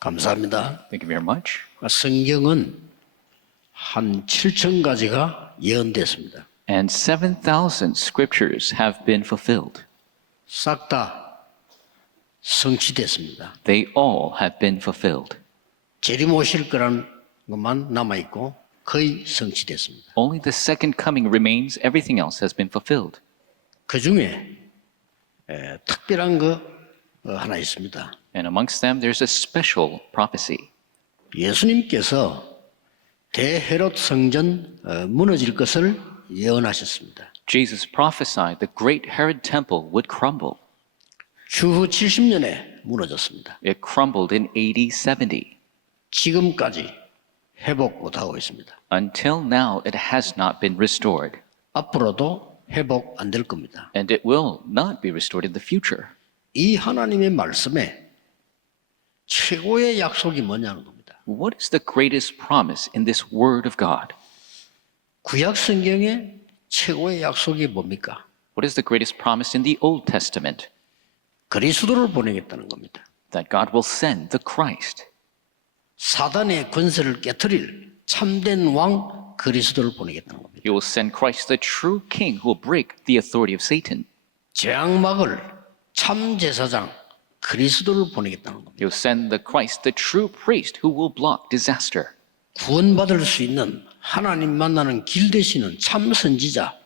감사합니다. Thank you very much. 성경은 한 7천 가지가 예언됐습니다. And 7,000 scriptures have been fulfilled. 싹 다 성취됐습니다. They all have been fulfilled. 재림 오실 거라는 것만 남아있고 거의 성취됐습니다. Only the second coming remains. Everything else has been fulfilled. 그 중에 특별한 거 하나 있습니다. And amongst them, there's a special prophecy. 예수님께서 대헤롯 성전 무너질 것을 예언하셨습니다. Jesus prophesied the great Herod temple would crumble. 주후 70년에 무너졌습니다. It crumbled in AD 70. 지금까지 회복 못하고 있습니다. Until now, it has not been restored. 앞으로도 회복 안 될 겁니다. And it will not be restored in the future. 이 하나님의 말씀에 최고의 약속이 뭐냐는 겁니다. What is the greatest promise in this word of God? 구약 성경의 최고의 약속이 뭡니까? What is the greatest promise in the Old Testament? 그리스도를 보내겠다는 겁니다. That God will send the Christ. 사단의 권세를 깨트릴 참된 왕 그리스도를 보내겠다는 겁니다. He will send Christ, the true king, who will break the authority of Satan. 재앙막을 참 제사장 그리스도를 보내겠다는 겁니다. He will send the Christ, the true priest, who will block disaster. 구원받을 수 있는 하나님 만나는 길 되시는 참 선지자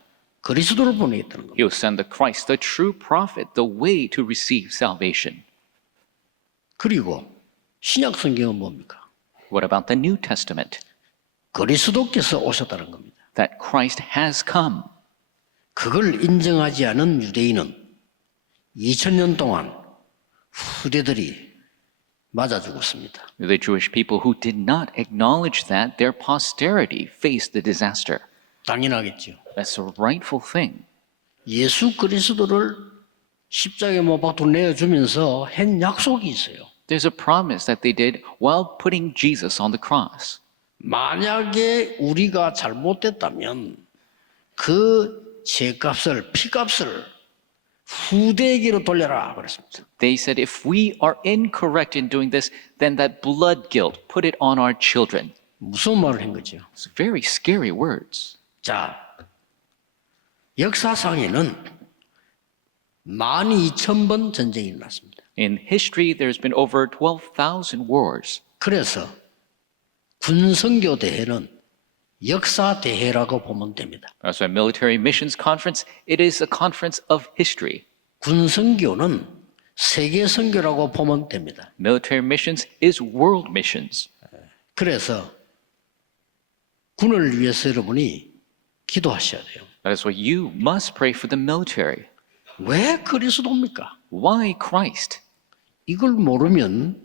그리스도를 보내겠다는 겁니다. He will send the Christ, the true prophet, the way to receive salvation. 그리고 신약 성경은 뭡니까? What about the New Testament? 그리스도께서 오셨다는 겁니다. That Christ has come. 그걸 인정하지 않은 유대인은 2000년 동안 후대들이 맞아 죽었습니다. The Jewish people who did not acknowledge that, their posterity faced the disaster. 당연하겠죠. That's a rightful thing. 예수 그리스도를 십자가에 못 박고 내어주면서 한 약속이 있어요. There's a promise that they did while putting Jesus on the cross. 만약에 우리가 잘못됐다면 그 죄값을 피값을 후대에게로 돌려라 그랬습니다. They said, if we are incorrect in doing this, then that blood guilt, put it on our children. 무슨 말을 한 거죠? It's very scary words. 자, 역사상에는 12,000번 전쟁이 일어났습니다. In history, there's been over 12,000 wars. 그래서 군선교 대회는 역사 대회라고 보면 됩니다. As a military missions conference, it is a conference of history. 군선교는 세계 선교라고 보면 됩니다. Military missions is world missions. 그래서 군을 위해서 여러분이 기도하셔야 돼요. That is why you must pray for the military. 왜 그리스도입니까? Why Christ? 이걸 모르면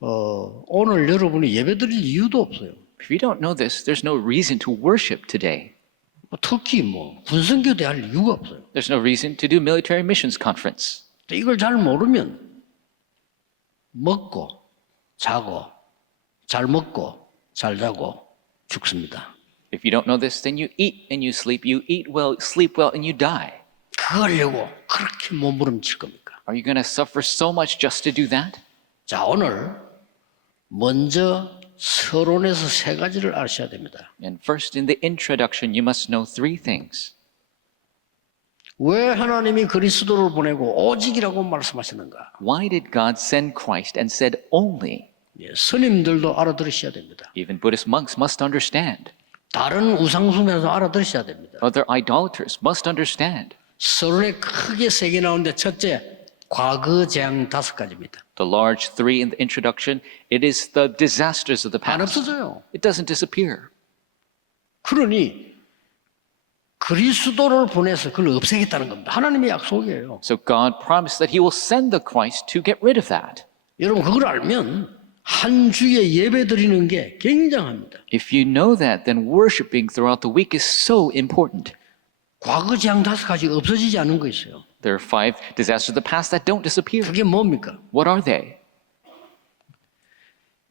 오늘 여러분이 예배드릴 이유도 없어요. If you don't know this, there's no reason to worship today. 특히 군선교대 할 이유가 없어요. There's no reason to do military missions conference. 이걸 잘 모르면 먹고 자고 잘 먹고 잘 자고 죽습니다. If you don't know this, then you eat and you sleep. You eat well, sleep well, and you die. 그러려고 그렇게 몸부림칠 겁니까? Are you going to suffer so much just to do that? 자, 오늘 먼저 서론에서 세 가지를 아셔야 됩니다. And first, in the introduction, you must know three things. 왜 하나님이 그리스도를 보내고 오직이라고 말씀하시는가? Why did God send Christ and said only? 스님들도 알아들으셔야 됩니다. Even Buddhist monks must understand. 다른 우상숭배도 알아들으셔야 됩니다. Other idolaters must understand. 서론에 크게 세 개 나오는데 첫째, 과거 재앙 5가지입니다. The large three in the introduction, it is the disasters of the 안 past. 없어져요. It doesn't disappear. 그러니 그리스도를 보내서 그걸 없애겠다는 겁니다. 하나님의 약속이에요. So God promised that He will send the Christ to get rid of that. 여러분 그걸 알면 한 주에 예배 드리는 게 굉장합니다. If you know that, then worshiping throughout the week is so important. 과거 재앙 5가지 없어지지 않은 거 있어요. There are 5 disasters of the past that don't disappear. 그게 뭡니까? What are they?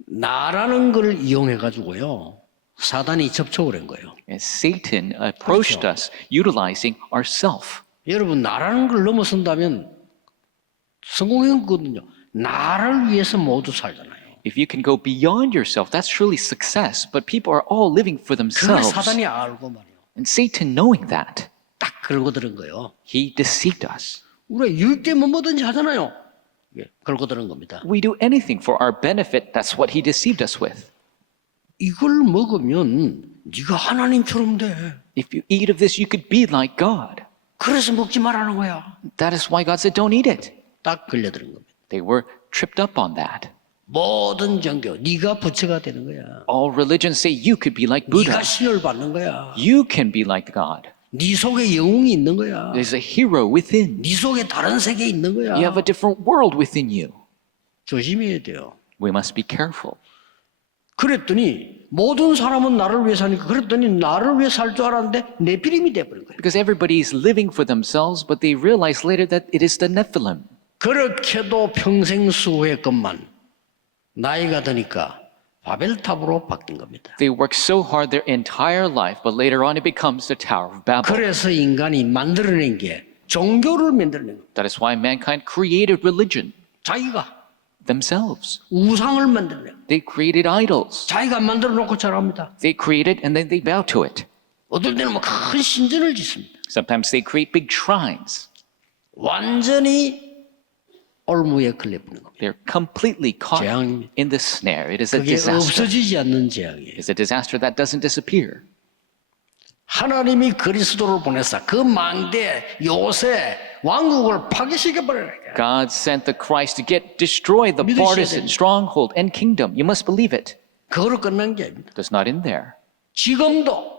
나라는 걸 이용해 가지고요. 사단이 접촉을 한 거예요. And Satan approached us utilizing ourself. 여러분 나라는 걸 넘어선다면 성공한 거거든요. 나를 위해서 모두 살잖아요. If you can go beyond yourself, that's truly success. But people are all living for 그걸 themselves. 사단이 알고 말이에요. And Satan, knowing that, 딱 걸고 들은 거예요. he deceived us. 우리가 유익되면 뭐든지 하잖아요. 예, 걸고 들은 겁니다. We do anything for our benefit. That's what he deceived us with. 이걸 먹으면 네가 하나님처럼 돼. If you eat of this, you could be like God. 그래서 먹지 말라는 거야. That is why God said, don't eat it. 딱 걸려드는 겁니다. They were tripped up on that. 모든 종교 네가 부처가 되는 거야. All religions say you could be like Buddha. 네가 신을 받는 거야. You can be like God. 네 속에 영웅이 있는 거야. There's a hero within. 네 속에 다른 세계 있는 거야. You have a different world within you. 조심해야 돼요. We must be careful. 그랬더니 모든 사람은 나를 위해 사니까 그랬더니 나를 위해 살 줄 알았는데 네피림이 돼버린 거예요. Because everybody is living for themselves, but they realize later that it is the Nephilim. 그렇게도 평생 수고했건만 나이가 드니까 바벨탑으로 바뀐 겁니다. They work so hard their entire life, but later on it becomes the Tower of Babel. 그래서 인간이 만들어낸 게 종교를 만들어낸 겁니다. That is why mankind created religion 자기가 themselves. 우상을 만들어낸 거예요. They created idols. 자기가 만들어 놓고 잘합니다. They created and then they bow to it. 어떨 때는 뭐 큰 신전을 짓습니다. Sometimes they create big shrines. 완전히 올무에 걸려버리는 겁니다. They're completely caught 재앙입니다. in the snare. It is a 그게 disaster. 없어지지 않는 재앙이에요. It's a disaster that doesn't disappear. 하나님이 그리스도를 보내사 그 망대 요새 왕국을 파괴시켜버려요. God sent the Christ to destroy the 믿으셔야 partisan 됩니다. stronghold and kingdom. You must believe it. 그거로 끝난 게 아닙니다. It does not end there. 지금도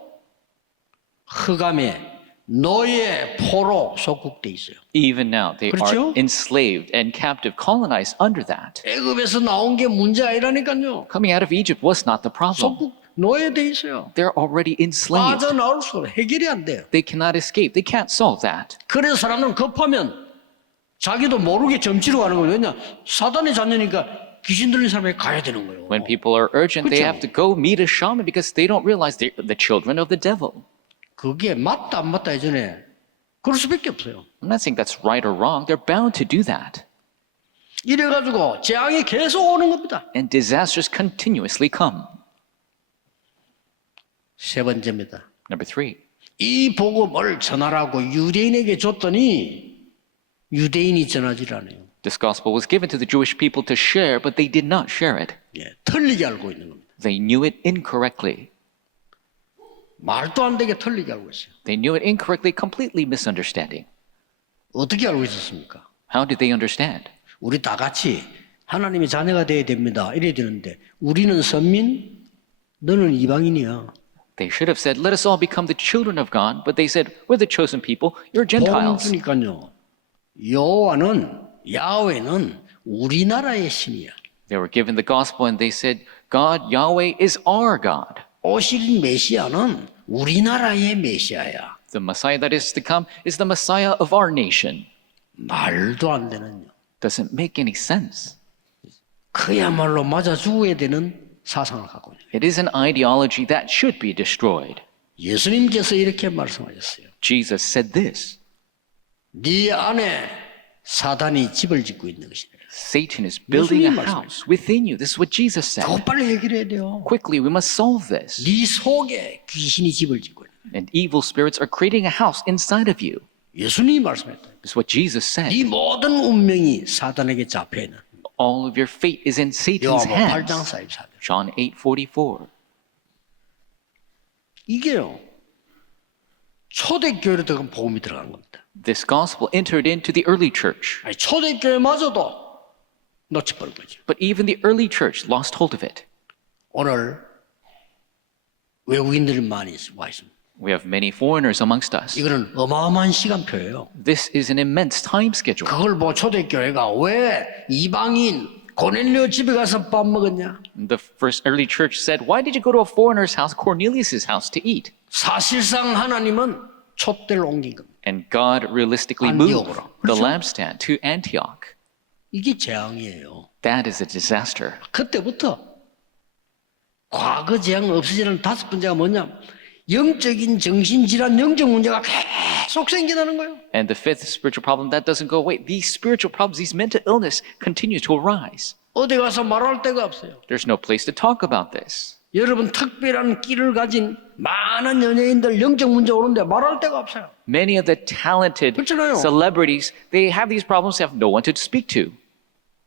흑암에 노예 포로 속국돼 있어요. Even now, they 그렇죠? are enslaved and captive, colonized under that. 애굽에서 나온 게 문제 아니라니까요. Coming out of Egypt was not the problem. 속국 노예돼 있어요. They're already enslaved. 빠져나올 수 없어요. 해결이 안 돼요. They cannot escape. They can't solve that. 그래서 사람들은 급하면 자기도 모르게 점치러 가는 거예요. 왜냐 사단의 자녀니까 귀신 들린 사람에게 가야 되는 거예요. When people are urgent, they 그렇죠? have to go meet a shaman because they don't realize they're the children of the devil. 그게 맞다 안 맞다 예전에 그럴 수밖에 없어요. I'm not saying that's right or wrong. They're bound to do that. 이래가지고 재앙이 계속 오는 겁니다. And disasters continuously come. 세 번째입니다. Number 3. 이 복음을 전하라고 유대인에게 줬더니 유대인이 전하지 않아요. This gospel was given to the Jewish people to share, but they did not share it. 예, 틀리게 알고 있는 겁니다. They knew it incorrectly. 말도 안 되게 틀리게 알고 있어요. They knew it incorrectly, completely misunderstanding. 어떻게 알고 있었습니까? How did they understand? 우리 다 같이 하나님의 자녀가 돼야 됩니다. 이래야 되는데 우리는 선민, 너는 이방인이야. They should have said, let us all become the children of God. But they said, we're the chosen people. You're 복 Gentiles. 주니까요. 야훼는 우리나라의 신이야. They were given the gospel and they said, God, Yahweh is our God. 오실 메시아는 우리나라의 메시아야. The Messiah that is to come is the Messiah of our nation. 말도 안 되는요. Doesn't make any sense. 그야말로 맞아 죽어야 되는 사상을 갖고 있는 거예요. It is an ideology that should be destroyed. 예수님께서 이렇게 말씀하셨어요. Jesus said this. 네 안에 사단이 집을 짓고 있는 것이다. Satan is building a 예수님 house within you. This is what Jesus said. 그거 빨리 해결해야 돼요. Quickly, we must solve this. 네 속에 귀신이 집을 짓고 있는 거예요. And evil spirits are creating a house inside of you. 예수님이 말씀했다. This is what Jesus said. 네 모든 운명이 사단에게 잡혀 있는. All of your fate is in Satan's 요한복음 8장 hands. 44절. John 8:44. 이게요. 초대교회로 들어간 복음이 들어간 겁니다. This gospel entered into the early church. 아니, 초대교회마저도 놓쳐버린 거죠. But even the early church lost hold of it. 오늘 외국인들이 많이 와 있습니다. We have many foreigners amongst us. 이거는 어마어마한 시간표예요. This is an immense time schedule. 그걸 보고 초대교회가 왜 이방인 고넬료 집에 가서 밥 먹었냐? The first early church said, why did you go to a foreigner's house, Cornelius' house, to eat? 사실상 하나님은 촛대를 옮긴 겁니다. And God realistically 안디옥으로. moved the 그렇죠? lampstand to Antioch. 이게 재앙이에요. That is a disaster. 그때부터 과거 재앙 없어지는 다섯 번째가 뭐냐? 영적인 정신질환, 영적 문제가 계속 생겨나는 거예요. And the fifth spiritual problem, that doesn't go away. These spiritual problems, these mental illness continue to arise. 어디 가서 말할 데가 없어요. There's no place to talk about this. 여러분 특별한 끼를 가진 많은 연예인들 영적 문제 오는데 말할 데가 없어요. Many of the talented 그렇잖아요. celebrities, they have these problems, they have no one to speak to.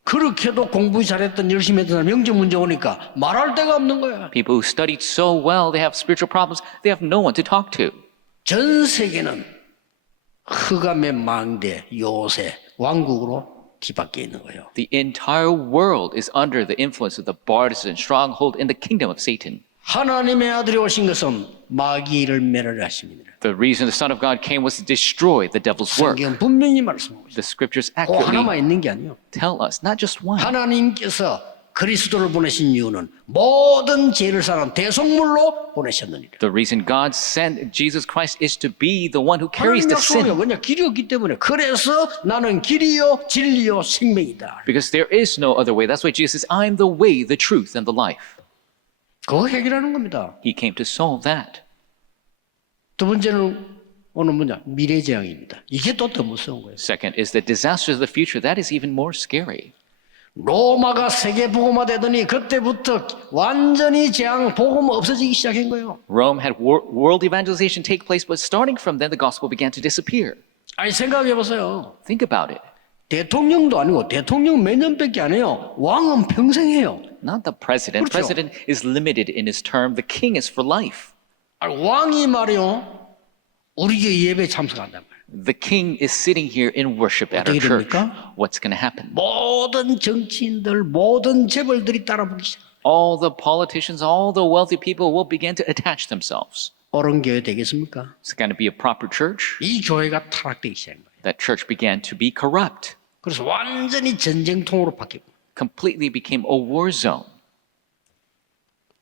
그렇게도 공부 잘했던 열심히 했던 사람 영적 문제 오니까 말할 데가 없는 거야. People who studied so well, they have spiritual problems, they have no one to talk to. 전 세계는 흑암의 망대 요새 왕국으로 뒤바뀌어 있는 거예요. The entire world is under the influence of the partisan stronghold in the kingdom of Satan. 하나님의 아들이 오신 것은 마귀를 멸하심이니라. The reason the Son of God came was to destroy the devil's work. 성경 분명히 말씀하고 있어요. The scriptures 그 accurately 하나만 있는 게 아니에요. tell us, not just one. 하나님께서 그리스도를 보내신 이유는 모든 죄를 사는 대속물로 보내셨느니라. The reason God sent Jesus Christ is to be the one who carries 하나님 the sin. 약속이요. 그냥 길이 없기 때문에 그래서 나는 길이요 진리요 생명이다. Because there is no other way. That's why Jesus says, I am the way, the truth, and the life. 그거 해결하는 겁니다. He came to solve that. 두 번째는 오늘 뭐냐 미래재앙입니다. 이게 또 더 무서운 거예요. Second is the disasters of the future. That is even more scary. 로마가 세계 복음화 되더니 그때부터 완전히 재앙 복음 없어지기 시작한 거예요. Rome had world evangelization take place, but starting from then, the gospel began to disappear. 아니 생각해 보세요. Think about it. 대통령도 아니고 대통령 몇 년밖에 안 해요. 왕은 평생 해요. Not the president. 그렇죠. President is limited in his term. The king is for life. 아니, 왕이 말이요. 우리 교회 예배에 참석한단 말이에요. The king is sitting here in worship at our 어떻게 church. 됩니까? What's going to happen? 모든 정치인들, 모든 재벌들이 따라붙기 시작. All the politicians, all the wealthy people will begin to attach themselves. 옳은 교회 되겠습니까? It's going to be a proper church. 이 교회가 타락되기 시작한 거예요. That church began to be corrupt, 그래서 완전히 전쟁통으로 바뀌고 completely became a war zone.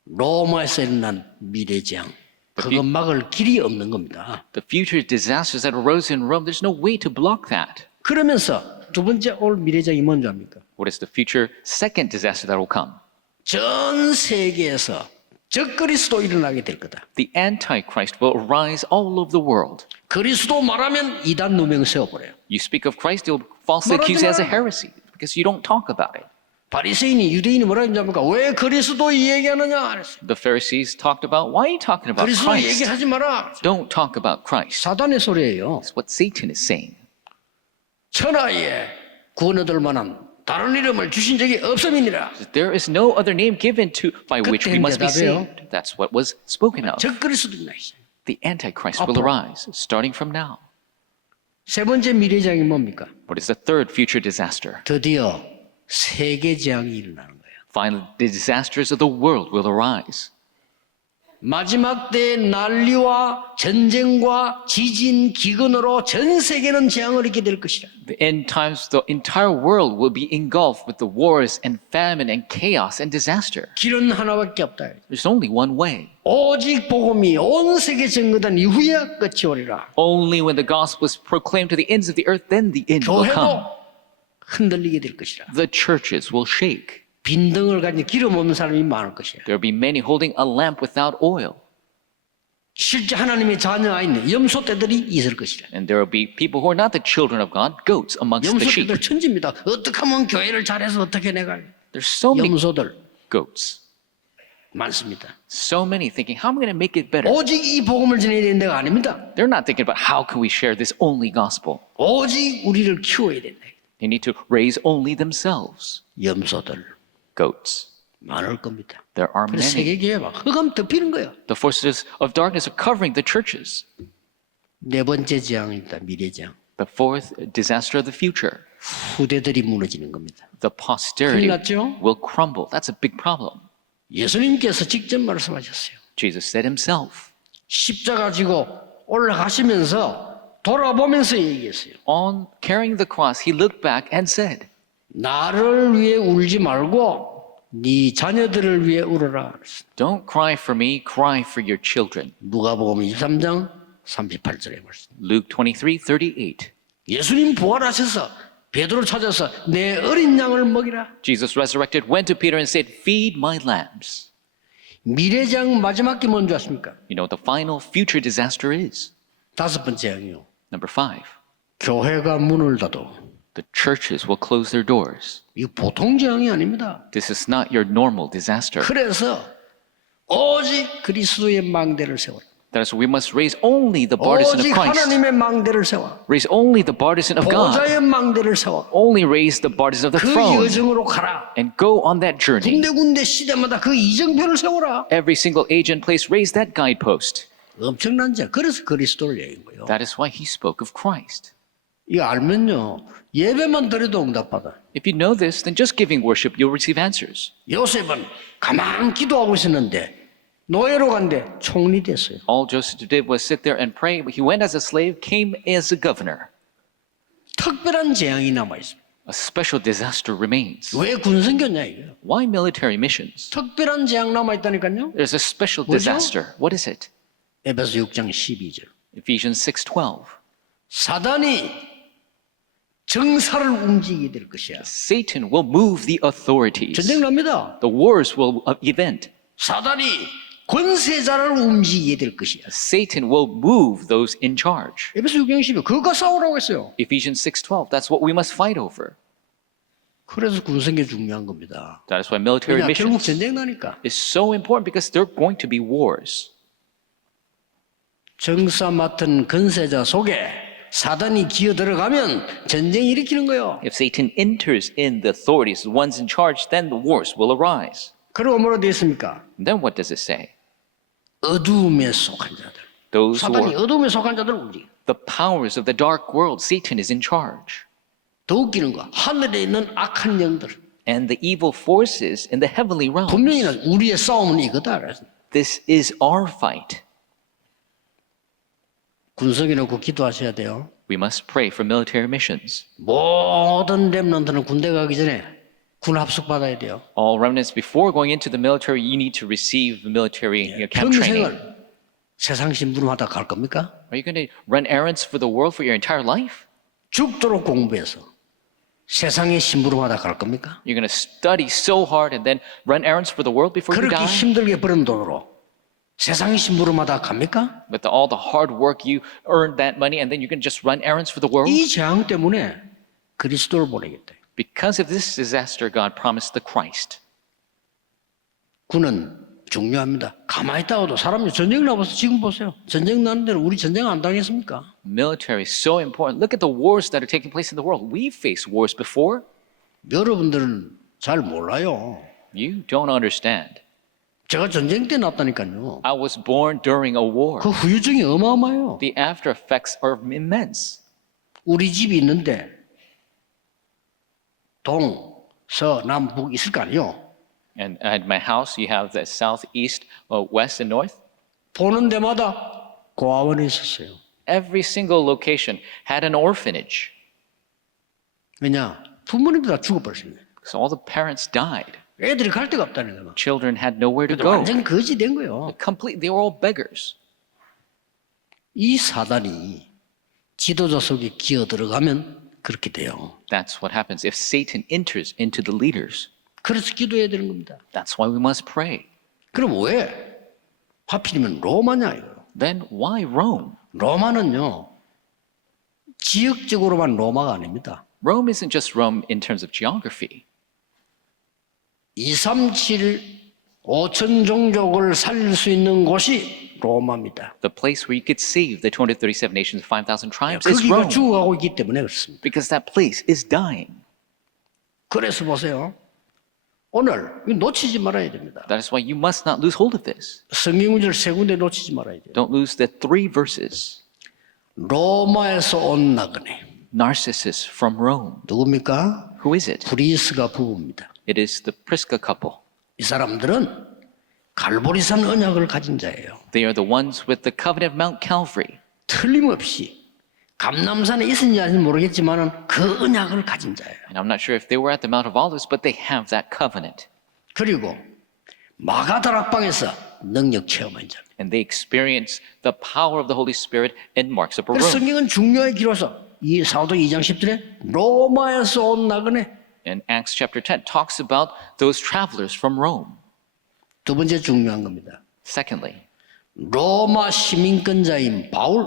로마에서 일어난 미래재앙 그거 막을 길이 없는 겁니다. The future disasters that arose in Rome, there's no way to block that. 그러면서 두 번째 올 미래재앙이 뭔지 압니까? What is the future second disaster that will come? 전 세계에서 적그리스도 일어나게 될 거다. The Antichrist will arise all over the world. 그리스도 말하면 이단 누명 세워버려요. You speak of Christ, you'll falsely accuse it as a heresy because you don't talk about it. 바리새인이 유대인이 뭐라 했냐니까 왜 그리스도 얘기하느냐 그랬어요. The Pharisees talked about, why are you talking about 그리스도 Christ? 얘기하지 마라. Don't talk about Christ. 사단의 소리예요. That's what Satan is saying. 천하에 구원 얻을 만한 다른 이름을 주신 적이 없음이니라. There is no other name given to by which we must be 대답이에요. saved. That's what was spoken of. 적그리스도 일어나기 시작. The Antichrist will 앞으로. arise starting from now. 세 번째 미래재앙이 뭡니까? What is the third future disaster? 드디어 세계재앙이 일어나는 거예요. Finally, the disasters of the world will arise. 마지막 때의 난리와 전쟁과 지진, 기근으로 전 세계는 재앙을 입게 될 것이라. The end times, the entire world will be engulfed with the wars and famine and chaos and disaster. 길은 하나밖에 없다. There's only one way. 오직 복음이 온 세계 전거된 이후에 끝이 오리라. Only when the gospel is proclaimed to the ends of the earth, then the end will come. 교회도 흔들리게 될 것이라. The churches will shake. 빈등을 가진 기름 없는 사람이 많을 것이야. There will be many holding a lamp without oil. 실제 하나님의 자녀 아닌 염소떼들이 있을 것이라. And there will be people who are not the children of God, goats amongst the sheep. 염소떼들 천지입니다. 어떻게 하면 교회를 잘해서 어떻게 내가 There's so many 염소들 goats. 많습니다. So many thinking, how am I going to make it better? 오직 이 복음을 전해야 되는 데가 아닙니다. They're not thinking about how can we share this only gospel. 오직 우리를 키워야 된다. They need to raise only themselves. 염소들 Goats. 많을 겁니다. There are 그래서 many. 세계 교회가 흑암 덮이는 거예요. The forces of darkness are covering the churches. 네 번째 재앙입니다. 미래재앙. The fourth disaster of the future. 후대들이 무너지는 겁니다. The posterity 큰일 났죠? will crumble. That's a big problem. 예수님께서 직접 말씀하셨어요. Jesus said himself. 십자가 지고 올라가시면서 돌아보면서 얘기했어요. On carrying the cross, he looked back and said, 나를 위해 울지 말고 네 자녀들을 위해 울어라. Don't cry for me, cry for your children. 누가복음 23장 38절에 말씀. Luke 23:38. 예수님 부활하셔서 베드로 찾아서 내 어린 양을 먹이라. Jesus resurrected, went to Peter and said, Feed my lambs. 미래장 마지막 게 뭔지 아십니까? You know what the final future disaster is? 다섯 번째 재앙이요. Number 5. 교회가 문을 닫어. The churches will close their doors. 이거 보통 재앙이 아닙니다. This is not your normal disaster. 그래서 오직 그리스도의 망대를 세워라. That is, we must raise only the partisan of 오직 Christ. 하나님의 망대를 세워. Raise only the partisan of God. 보좌의 망대를 세워. Only raise the partisan of the 그 throne. 여정으로 가라. And go on that journey. 군데군데 시대마다 그 이정표를 세워라. Every single age and place, raise that guidepost. 엄청난 자. 그래서 그리스도를 얘기한 거예요. That is why he spoke of Christ. 이거 알면요. 예배만 드려도 응답받아. If you know this, then just giving worship, you'll receive answers. 요셉은 가만 기도하고 있었는데 노예로 간데 총리 됐어요. All Joseph did was sit there and pray. He went as a slave, came as a governor. 특별한 재앙이 남아있어요. A special disaster remains. 왜 군성교냐 이거예요. Why military missions? 특별한 재앙 남아있다니까요. There's a special 뭐죠? disaster. What is it? 에베소 6장 12절. Ephesians 6:12. 사단이 정사를 움직이게 될 것이야. Satan will move the authorities. 전쟁 납니다. The wars will event. 사단이 권세자를 움직이게 될 것이야. Satan will move those in charge. 에베소 6장 12절. 그거 싸우라고 했어요. Ephesians 6:12. That's what we must fight over. 그래서 군성교 중요한 겁니다. That is why military 왜냐 결국 missions 전쟁 나니까. is so important because there are going to be wars. 정사 맡은 권세자 속에 사단이 기어 들어가면 전쟁 일으키는 거예요. If Satan enters in the authorities, the ones in charge, then the wars will arise. 그리고 뭐라 되어 있습니까? And then what does it say? 어두움에 속한 자들. Those who 사단이 are 어두움에 속한 자들을 움직여. the powers of the dark world, Satan is in charge. 더 웃기는 거 하늘에 있는 악한 영들. And the evil forces in the heavenly realms. 분명히 우리의 싸움은 이거다. This is our fight. 군성에 놓고 기도하셔야 돼요. We must pray for military missions. 모든 렘넌트는 군대 가기 전에 군 합숙 받아야 돼요. All remnants, before going into the military, you need to receive military camp training. 평생을 세상 심부름하다 갈 겁니까? Are you going to run errands for the world for your entire life? 죽도록 공부해서 세상에 심부름하다 갈 겁니까? You're going to study so hard and then run errands for the world before you 그렇게 die? 힘들게 버는 돈으로 세상에 심부름하다 갑니까? With all the hard work you earned that money and then you can just run errands for the world? 이 재앙 때문에 그리스도를 보내겠다. Because of this disaster, God promised the Christ. 군은 중요합니다. 가만히 있다가도 사람이 전쟁 나와서 지금 보세요. 전쟁 나는 데는 우리 전쟁 안 당했습니까? Military is so important. Look at the wars that are taking place in the world. We faced wars before. 여러분들은 잘 몰라요. You don't understand. 제가 전쟁 때 났다니까요. I was born during a war. 그 후유증이 어마어마해요. The after effects are immense. 우리 집이 있는데 동, 서, 남, 북 있을 거 아니에요. And at my house, you have the south, east, west, and north. 보는 데마다 고아원이 있었어요. Every single location had an orphanage. 왜냐? 부모님들 다 죽어버렸어요. So all the parents died. 애들이 갈 데가 없다는 거예요. Children had nowhere to go. 완전 거지 된 거예요. They were all beggars. 이 사단이 지도자 속에 기어 들어가면 그렇게 돼요. That's what happens if Satan enters into the leaders. 그래서 기도해야 되는 겁니다. That's why we must pray. 그럼 왜 하필이면 로마냐 이거요. Then why Rome? 로마는요 지역적으로만 로마가 아닙니다. Rome isn't just Rome in terms of geography. 237 5천 종족을 살릴 수 있는 곳이 로마입니다. The place where you could save the 237 nations, 5,000 tribes is 거기가 Rome. 죽어가고 있기 때문에 그렇습니다. Because that place is dying. 그래서 보세요. 오늘 이거 놓치지 말아야 됩니다. That is why you must not lose hold of this. 성경 구절 세 군데 놓치지 말아야 돼요. Don't lose the 3 verses. 로마에서 온 나그네. Narcissus from Rome. 누굽니까? Who is it? 브리스가 부부입니다. It is the Prisca couple. 이 사람들은 갈보리산 언약을 가진 자예요. They are the ones with the covenant of Mount Calvary. 틀림없이 감람산에 있었는지 아닌지 모르겠지만 그 언약을 가진 자예요. And I'm not sure if they were at the Mount of Olives, but they have that covenant. 그리고 마가다락방에서 능력 체험한 자. And they experience the power of the Holy Spirit in Mark's upper 그래서 room. 성경은 중요하게 기록해서 이 사도행 2장 10절에 로마에서 온 나그네 And Acts chapter 10 talks about those travelers from Rome. 두 번째 중요한 겁니다. Secondly, 로마 시민권자인 바울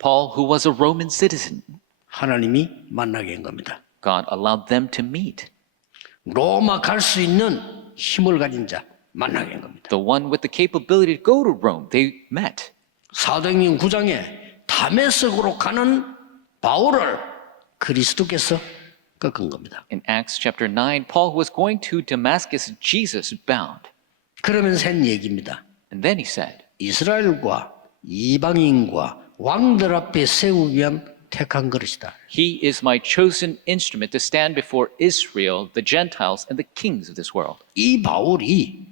Paul, who was a Roman citizen, 하나님이 만나게 한 겁니다. God allowed them to meet. 로마 갈 수 있는 힘을 가진 자 만나게 한 겁니다. The one with the capability to go to Rome, they met. 사도행전 9장에 다메섹으로 가는 바울을 그리스도께서 꺾은 겁니다. In Acts chapter 9, Paul, who was going to Damascus, Jesus bound. 그러면서 한 얘기입니다. And then he said, 이스라엘과 이방인과 왕들 앞에 세우기 위한 택한 그릇이다. He is my chosen instrument to stand before Israel, the Gentiles, and the kings of this world. 이 바울이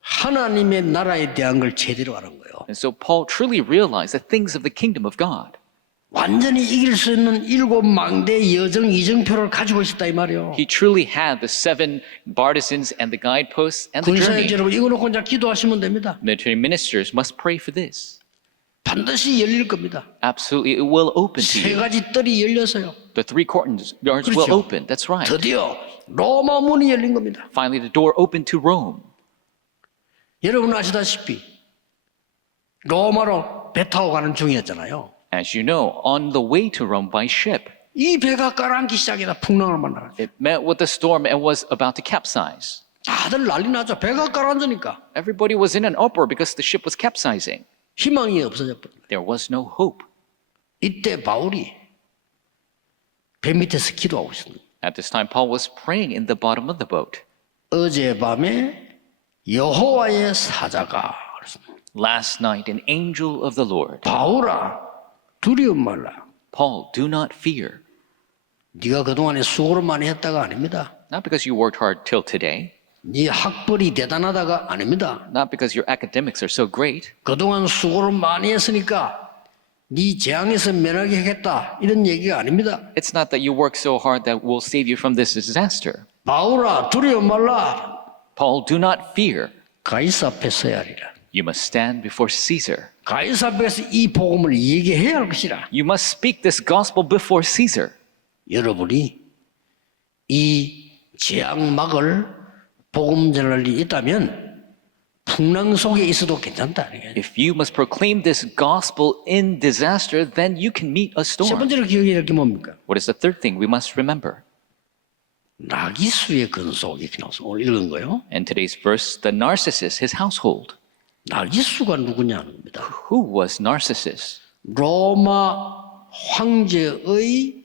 하나님의 나라에 대한 걸 제대로 아는 거예요. And so Paul truly realized the things of the kingdom of God. 완전히 이길 수 있는 7망대의 여정 이정표를 가지고 있었다 이 말이에요. He truly had the 7 bartisans and the guideposts and the 군사의 journey. 여러분 이거 놓고 이제 기도하시면 됩니다. Military ministers must pray for this. 반드시 열릴 겁니다. Absolutely, it will open to 세 you. 가지 뜰이 열려서요. The 3 courtyards will 그렇죠. open. That's right. 드디어 로마 문이 열린 겁니다. Finally, the door opened to Rome. 여러분 아시다시피 로마로 배 타고 가는 중이었잖아요. As you know, on the way to Rome by ship, 이 배가 가라앉기 시작이다. 풍랑을 만나라. it met with a storm and was about to capsize. 다들 난리 나죠. 배가 가라앉으니까 Everybody was in an uproar because the ship was capsizing. 희망이 없어져 버린 거예요. There was no hope. 이때 바울이 배 밑에서 기도하고 있습니다. At this time, Paul was praying in the bottom of the boat. 어젯밤에 여호와의 사자가 그랬습니다. Last night, an angel of the Lord. 바울아 두려움 말라. Paul, do not fear. 네가 그동안에 수고를 많이 했다가 아닙니다. Not because you worked hard till today, 네 학벌이 대단하다가 아닙니다. not because your academics are so great, 그동안 수고를 많이 했으니까 네 재앙에서 면하게 하겠다 이런 얘기가 아닙니다. it's not that you work so hard that will save you from this disaster. 바울아 두려움 말라. Paul, do not fear. 가이사 앞에 서야 하리라. You must stand before Caesar. 가이사 앞에서 이 복음을 얘기해야 할 것이라. You must speak this gospel before Caesar. 여러분이 이 재앙막을 복음 전할 일이 있다면 풍랑 속에 있어도 괜찮다. If you must proclaim this gospel in disaster, then you can meet a 세 storm. 번째로 기억해야 할 게 뭡니까? What is the third thing we must remember? 나기수의 근속 이렇게 나와서 오늘 읽은 거요. In today's verse, the Narcissus, his household. 나기수가 누구냐는 겁니다. Who was Narcissus? 로마 황제의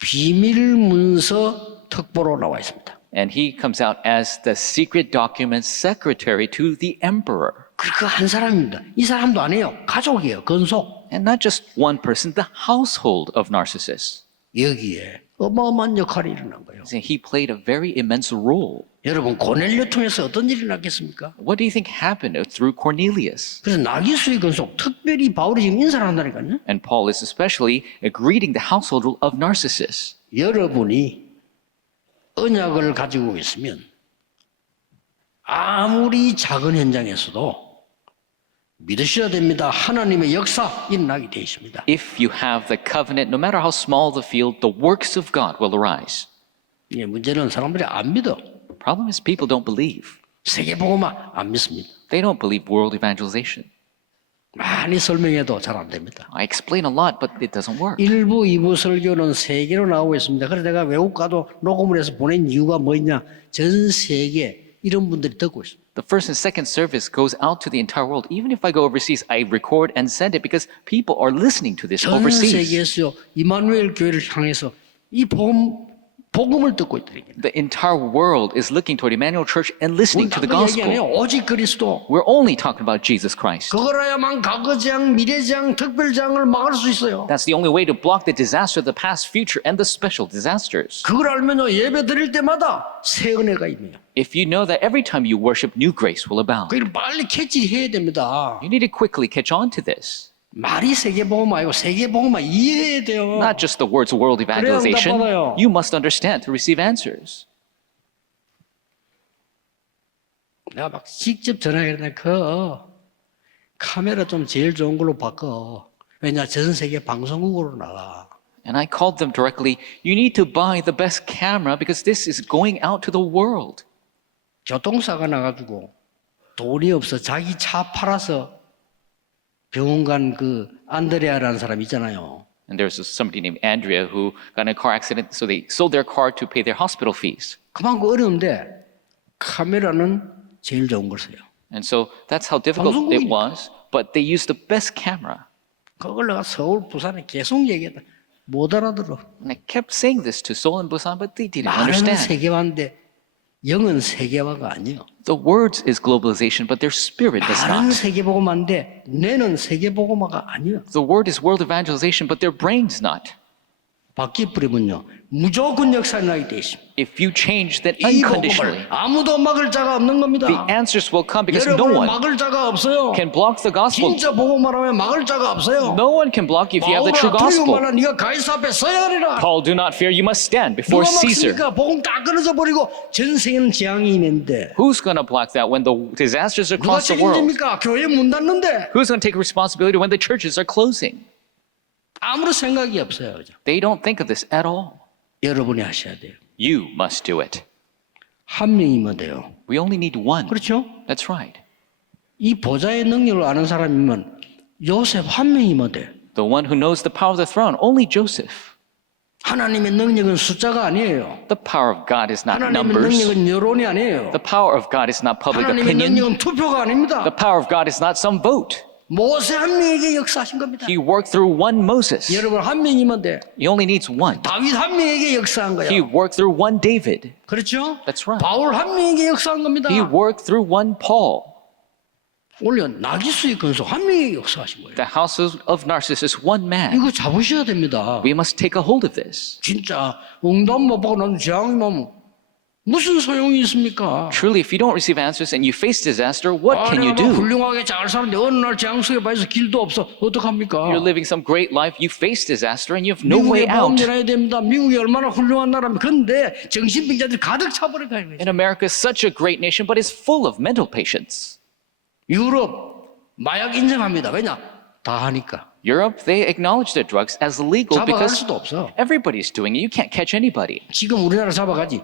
비밀 문서 특보로 나와 있습니다. And he comes out as the secret document secretary to the emperor. 그 한 사람입니다. 이 사람도 아니에요. 가족이에요. 근속. And not just one person, the household of Narcissus. 여기에 어마어마한 역할이 일어난 거예요. So he played a very immense role. 여러분 고넬료 통해서 어떤 일이 났겠습니까? What do you think happened through Cornelius? 그래서 나기수의 근속 특별히 바울이 지금 인사를 한다니까요. And Paul is especially greeting the household of Narcissus. 여러분이 언약을 가지고 있으면 아무리 작은 현장에서도 믿으셔야 됩니다. 하나님의 역사 일어나게 되어 있습니다. If you have the covenant, no matter how small the field, the works of God will arise. 예, 문제는 사람들이 안 믿어. The problem is people don't believe. 세계복음화 안 믿습니다. They don't believe world evangelization. 많이 설명해도 잘 안 됩니다. I explain a lot, but it doesn't work. 1부, 2부 설교는 3개로 나오고 있습니다. 그래서 내가 외국 가도 녹음을 해서 보낸 이유가 뭐냐? 전 세계 이런 분들이 듣고 있습니다. The first and second service goes out to the entire world. Even if I go overseas, I record and send it because people are listening to this 전 overseas. 세계에서요 이마누엘 교회를 향해서 이 복음을 듣고 있더래요. The entire world is looking toward Emmanuel Church and listening to the 그 얘기 아니에요. gospel. 오직 그리스도. We're only talking about Jesus Christ. 그거라야만 과거장, 미래장, 특별장을 막을 수 있어요. That's the only way to block the disaster, the past, future, and the special disasters. 그걸 알면요 예배 드릴 때마다 새 은혜가 임해요. If you know that every time you worship, new grace will abound. 그걸 빨리 캐치해야 됩니다. You need to quickly catch on to this. 말이 세계복음 아니고 세계복음만 이해해야 돼요. Not just the words world evangelization. 응답받아요. You must understand to receive answers. 내가 막 직접 전화했는데 그 카메라 좀 제일 좋은 걸로 바꿔. 왜냐 전 세계 방송국으로 나가. And I called them directly, you need to buy the best camera because this is going out to the world. 교통사가 나가지고 돈이 없어 자기 차 팔아서 병원 간 그 안드레아라는 사람 있잖아요. And there's somebody named Andrea who got in a car accident, so they sold their car to pay their hospital fees. 그만큼 어려운데 카메라는 제일 좋은 걸 써요. And so that's how difficult it was, but they used the best camera. 그걸 내가 서울, 부산에 계속 얘기했다. 못 알아들어. And I kept saying this to Seoul and Busan, but they didn't 말은 understand. 세계화인데 영은 세계화가 아니에요. The words is globalization, but their spirit does 말은 not. 세계복음화인데 뇌는 세계복음화가 아니에요. The word is world evangelization, but their brain's not. 바뀌어버리면요. 무조건 역사에 나게 돼 있습니다. If you change, then 이 unconditionally, 복음을 아무도 막을 자가 없는 겁니다. the answers will come because no 여러분을 one 막을 자가 없어요. can block the gospel. 진짜 복음하라면 막을 자가 없어요. No one can block you if you have the true 바울아 두려움 gospel. 말라 네가 가이사 앞에 서야 하리라. Paul, do not fear, you must stand before 누가 Caesar. 막습니까? 복음 다 끊어져 버리고 전 세계는 재앙이 있는데 Who's going to block that when the disasters are 누가 across the world? 책임집니까? 교회 문 닫는데 Who's going to take responsibility when the churches are closing? 아무런 생각이 없어요. 그죠? They don't think of this at all. 여러분이 하셔야 돼요. You must do it. 한 명이면 돼요. We only need one. 그렇죠? That's right. 이 보좌의 능력을 아는 사람이면 요셉 한 명이면 돼. The one who knows the power of the throne, only Joseph. 하나님의 능력은 숫자가 아니에요. The power of God is not 하나님의 numbers. 능력은 여론이 아니에요. The power of God is not public 하나님의 opinion. 능력은 투표가 아닙니다. The power of God is not some vote. 모세 한 명에게 역사하신 겁니다. He worked through one Moses. 여러분 한 명이면 돼. He only needs one. 다윗 한 명에게 역사한 He 거예요. worked through one David. 그렇죠? That's right. 바울 한 명에게 역사한 겁니다. He worked through one Paul. 원래 나기수의 근소 한 명에게 역사하신 거예요. The house of Narcissus, one man. 이거 잡으셔야 됩니다. We must take a hold of this. 진짜 응답 못 받고 나도 재앙이면 무슨 소용이 있습니까? Truly, if you don't receive answers and you face disaster, what can you 내가 뭐 do? 훌륭하게 잘 사는데 어느 날 재앙 속에 빠져서 길도 없어. 어떡합니까? You're living some great life, you face disaster, and you have no way 미국에 out. 보험 전해야 됩니다. 미국이 얼마나 훌륭한 나라면 근데 정신병자들이 가득 차버려 가요. And America is such a great nation, but it's full of mental patients. 유럽 마약 인정합니다. 왜냐? 다 하니까. Europe, they acknowledge their drugs as legal 잡아갈 because 수도 없어. everybody's doing it. You can't catch anybody. 지금 우리나라 잡아가지.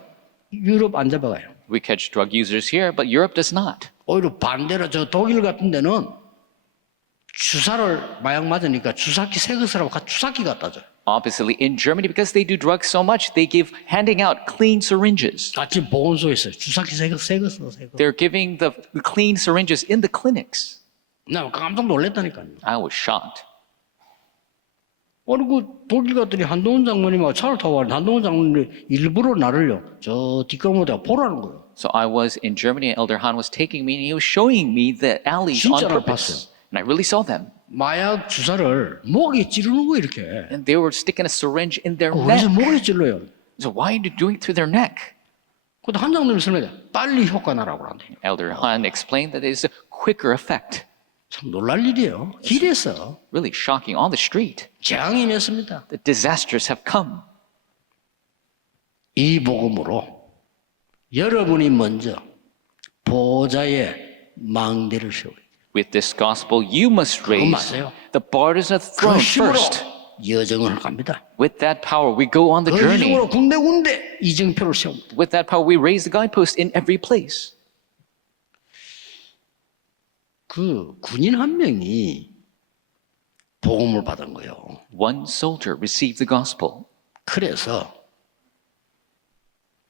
유럽 안 잡아가요. We catch drug users here, but Europe does not. 오히려 반대로 저 독일 같은 데는 주사를 마약 맞으니까 주사기 새 것이라고 주사기 갖다 줘요. Oppositely, in Germany, because they do drugs so much, they give handing out clean syringes. 같이 보건소에 있어요. 주사기 새 거, 새 거. They're giving the clean syringes in the clinics. 나 깜짝 놀랐다니까요. I was shocked. 아니 그 독일 갔더니 한동훈 장모님하고 차를 타고 왔는데 한동훈 장모님이 일부러 나를요. 저 뒷감으로 보라는 거예요. So I was in Germany, and Elder Han was taking me, and he was showing me the alleys on 진짜로 purpose. And I really saw them. 마약 주사를 목에 찌르는 거 이렇게. And they were sticking a syringe in their 왜서 neck. 목에 찔러요? So why are you doing it through their neck? 근데 한 장로님 설명해. 빨리 효과 나라고 한대. Elder Han explained that it's a quicker effect. 참 놀랄 일이에요. 길에서 Really shocking on the street. 재앙이 맺습니다. The disasters have come. 이 복음으로 여러분이 먼저 보좌의 망대를 세워요. With this gospel, you must raise 마세요. the borders of the 그 throne 힘으로 first. 여정을 갑니다. With that power, we go on the 그 journey. 힘으로 군데군데 이정표를 세웁니다. With that power, we raise the guidepost in every place. 그 군인 한 명이 복음을 받은 거예요. One soldier received the gospel. 그래서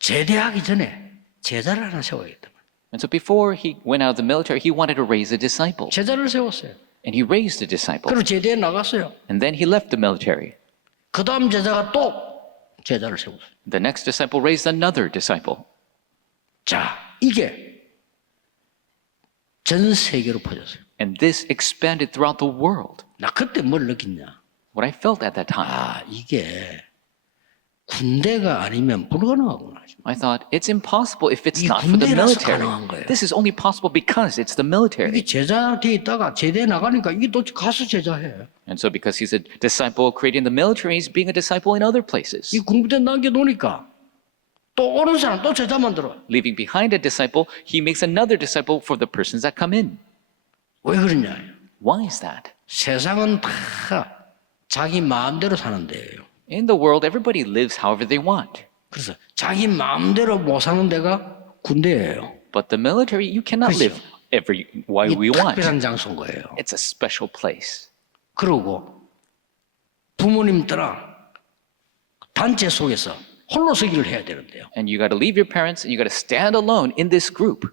제대하기 전에 제자를 하나 세워야겠다. And so before he went out of the military, he wanted to raise a disciple. 제자를 세웠어요. And he raised a disciple. 그리고 제대에 나갔어요. And then he left the military. 그 다음 제자가 또 제자를 세웠어요. The next disciple raised another disciple. 자, 이게 전 세계로 퍼졌어요. And this expanded throughout the world. 나 그때 뭘 느꼈냐? What I felt at that time, 아, 이게 군대가 아니면 불가능하구나. I thought, it's impossible if it's 이 not for the 군대라서 military. 가능한 거예요. This is only possible because it's the military. 이게 제자한테 있다가 제대에 나가니까 이게 또 가수 제자해. And so because he's a disciple created in the military, he's being a disciple in other places. 이 군부대 남겨놓으니까 또 오는 사람 또 제자 만들어. Leaving behind a disciple, he makes another disciple for the persons that come in. 왜 그러냐? Why is that? 세상은 다 자기 마음대로 사는 데예요. In the world, everybody lives however they want. 그래서 자기 마음대로 못 사는 데가 군대예요. But the military, you cannot 그렇죠. live every way 이 we want. 특별한 장소인 거예요. It's a special place. 그러고 부모님 따라 단체 속에서 홀로 서기를 해야 되는데요. And you got to leave your parents and you got to stand alone in this group.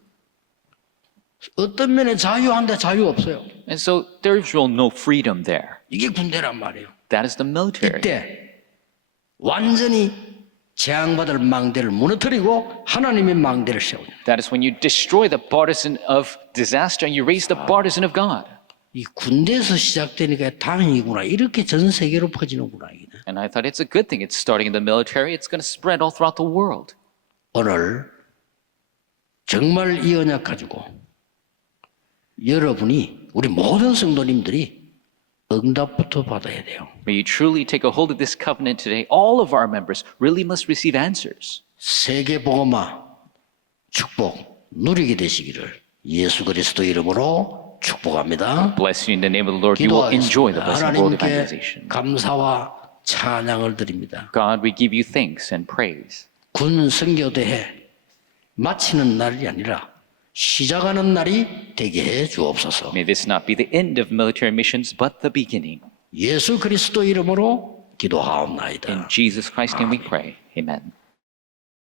어떤 면에 자유한데 자유 없어요. And so there's real no freedom there. 이게 군대란 말이에요. That is the military. 이때 완전히 재앙받을 망대를 무너뜨리고 하나님의 망대를 세우는 That is when you destroy the partisan of disaster and you raise the partisan of God. 이 군대에서 시작되니까 다행이구나. 이렇게 전 세계로 퍼지는구나. 이게. And I thought it's a good thing. It's starting in the military. It's going to spread all throughout the world. 오늘 정말 이 언약 가지고 여러분이 우리 모든 성도님들이 응답부터 받아야 돼요. May you truly take a hold of this covenant today. All of our members really must receive answers. 세계 복음화 축복 누리게 되시기를 예수 그리스도 이름으로 축복합니다. Bless you in the name of the Lord. You will enjoy the 기도하겠습니다. blessing of world 하나님께 evangelization. 감사와 찬양을 드립니다. God, we give you thanks and praise. 군 선교대회 마치는 날이 아니라 시작하는 날이 되게 해 주옵소서. May this not be the end of military missions, but the beginning. 예수 그리스도 이름으로 In 기도하옵나이다. Jesus Christ's name we pray. Amen.